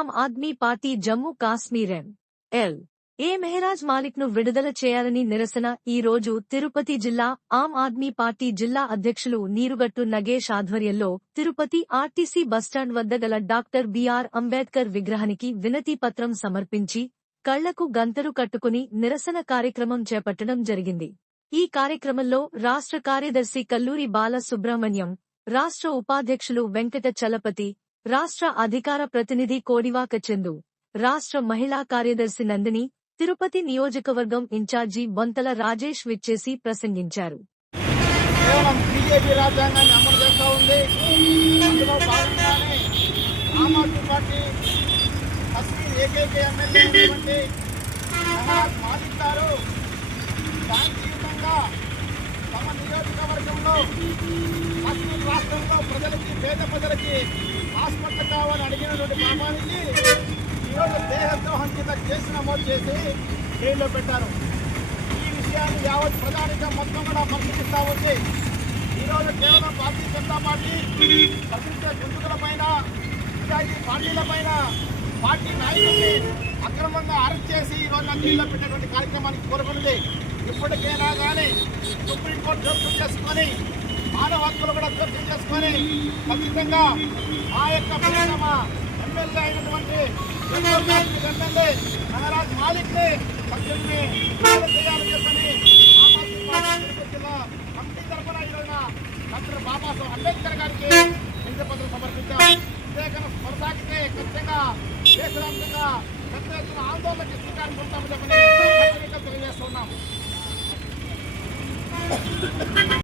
Aam Aadmi party Jammu Kashmir M. L. A Mehraj మాలిక్ను విడుదల చేయాలని నిరసన ఈ రోజు తిరుపతి జిల్లా ఆమ్ ఆద్మీ పార్టీ జిల్లా అధ్యక్షులు నీరుగట్టు నగేష్ ఆధ్వర్యంలో తిరుపతి ఆర్టీసీ బస్టాండ్ వద్ద గల డాక్టర్ బిఆర్ అంబేద్కర్ విగ్రహానికి వినతి పత్రం సమర్పించి కళ్ళకు గంతలు కట్టుకుని నిరసన కార్యక్రమం చేపట్టడం జరిగింది. ఈ కార్యక్రమంలో రాష్ట్ర కార్యదర్శి కల్లూరి బాలసుబ్రహ్మణ్యం రాష్ట్ర ఉపాధ్యక్షులు వెంకట చలపతి రాష్ట్ర అధికార ప్రతినిధి కోడివాక చందు రాష్ట్ర మహిళా కార్యదర్శి నందిని తిరుపతి నియోజకవర్గం ఇన్ఛార్జి బొంతల రాజేష్ విచ్చేసి ప్రసంగించారు. తమ నియోజకవర్గంలో రాష్ట్రంలో ప్రజలకి పేద ప్రజలకి హాస్పిటల్ కావాలని అడిగినటువంటి గ్రామానికి ఈరోజు దేహద్రోహం కింద కేసు నమోదు చేసి జైల్లో పెట్టారు. ఈ విషయాన్ని యావత్ ప్రధానిగా మొత్తం కూడా పరిశీలిస్తా ఉంది. ఈరోజు కేవలం భారతీయ జనతా పార్టీ ప్రతిష్ట గుంతుకుల పైన ఇలాంటి పార్టీల పైన పార్టీ నాయకుల్ని అక్రమంగా అరెస్ట్ చేసి ఇవాళ జైల్లో పెట్టేటువంటి కార్యక్రమానికి కోరుకున్నది ఇప్పటికైనా కానీ సుప్రీంకోర్టు జోక్యం చేసుకొని మానవ హక్కులు కూడా జోక్యం చేసుకొని ఖచ్చితంగా ఆ యొక్క ఎమ్మెల్యే అయినటువంటి జమ్మూ ఎమ్మెల్యే నగరాజ్ మాలిక్ని పక్షుల్ని విడుదల చేయాలని చెప్పని ఆమ్ ఆద్మీ పార్టీ జిల్లా కమిటీ తరఫున ఈ డాక్టర్ బాబాసాహెబ్ అంబేద్కర్ గారికి వినతి పత్రం సమర్పించాం. ఇదే కొనసాగితే ఖచ్చితంగా దేశవ్యాప్తంగా పెద్ద ఎత్తున ఆందోళనకి శ్రీకారం చుడతామని చెప్పని